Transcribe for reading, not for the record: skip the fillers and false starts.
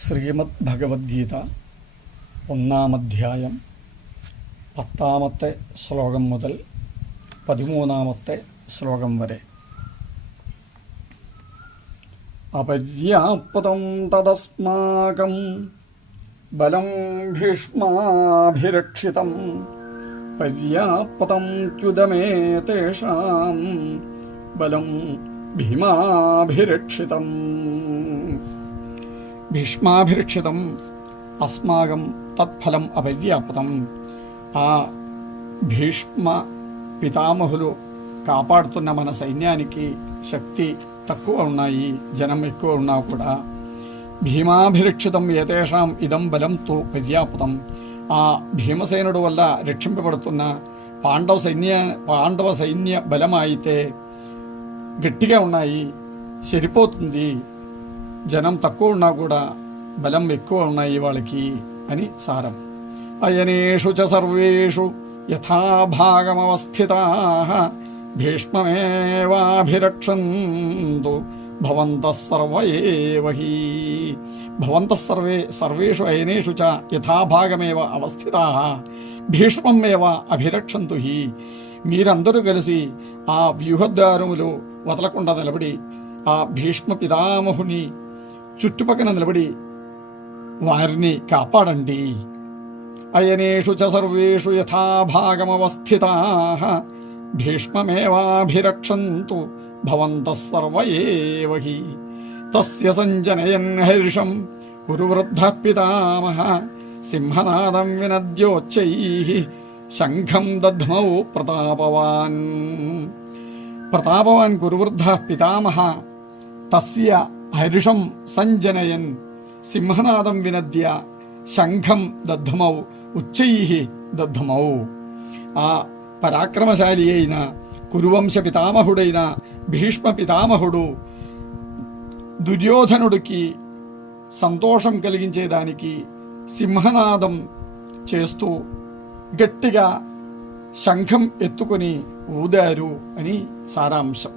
ശ്രീമദ് ഭഗവത്ഗീത ഒന്നാമധ്യായം 10-ാമത്തെ ശ്ലോകം മുതൽ 13-ാമത്തെ ശ്ലോകം വരെ. അപര്യാപ്തം തദസ്മാകം ബലം ഭീഷ്മാഭിരക്ഷിതം പര്യാപ്തം ച്യുതമേതേഷാം ബലം ഭീമാഭിരക്ഷിതം. భీష్మాభిరక్షితం అస్మాకం తత్ఫలం అపర్యాప్తం. ఆ భీష్మ పితామహులు కాపాడుతున్న మన సైన్యానికి శక్తి తక్కువ ఉన్నాయి, జనం ఎక్కువ ఉన్నా కూడా భీమాభిరక్షితం ఏతేషాం ఇదం బలం తో పర్యాప్తం. ఆ భీమసేనుడు వల్ల రక్షింపబడుతున్న పాండవ సైన్య బలం అయితే గట్టిగా ఉన్నాయి, సరిపోతుంది. జనం తక్కువ ఉన్నా కూడా బలం ఎక్కువ ఉన్నాయి వాళ్ళకి అని సారం. అయనేషు చ సర్వేషు యథాభాగమవస్థితాః భీష్మమేవాభిరక్షन्तు భవంతః సర్వ ఏవ హి. భవంతః సర్వేషు అయనేషు చ యథాభాగమేవ అవస్థితాః భీష్మమేవ అభిరక్షन्तు హి. మీరందరూ కలిసి ఆ వ్యూహద్వారములు వదలకుండా నిలబడి ఆ భీష్మ పితామహుని చుట్టుపక్కన నిలబడి వారిని కాపాడండి. అయనేషు చ సర్వేషు యథాభాగమవస్థితాః భీష్మమేవాభిరక్షन्तు భవంతః సర్వ ఏవ హి. తస్య సంజనయన్ హర్షం కురువృద్ధః పితామహః సింహనాదం వినద్యోచ్చైః శంఖం దధ్మౌ ప్రతాపవాన్ కురువృద్ధః పితామహః తస్య హర్షం సంజనయన్ సింహనాదం వినద్య శంఖం దధ్మౌ ఉచ్చైః దధ్మౌ. ఆ పరాక్రమశాలి అయిన కురువంశ పితామహుడైన భీష్మ పితామహుడు దుర్యోధనుడికి సంతోషం కలిగించేదానికి సింహనాదం చేస్తూ గట్టిగా శంఖం ఎత్తుకొని ఊదారు అని సారాంశం.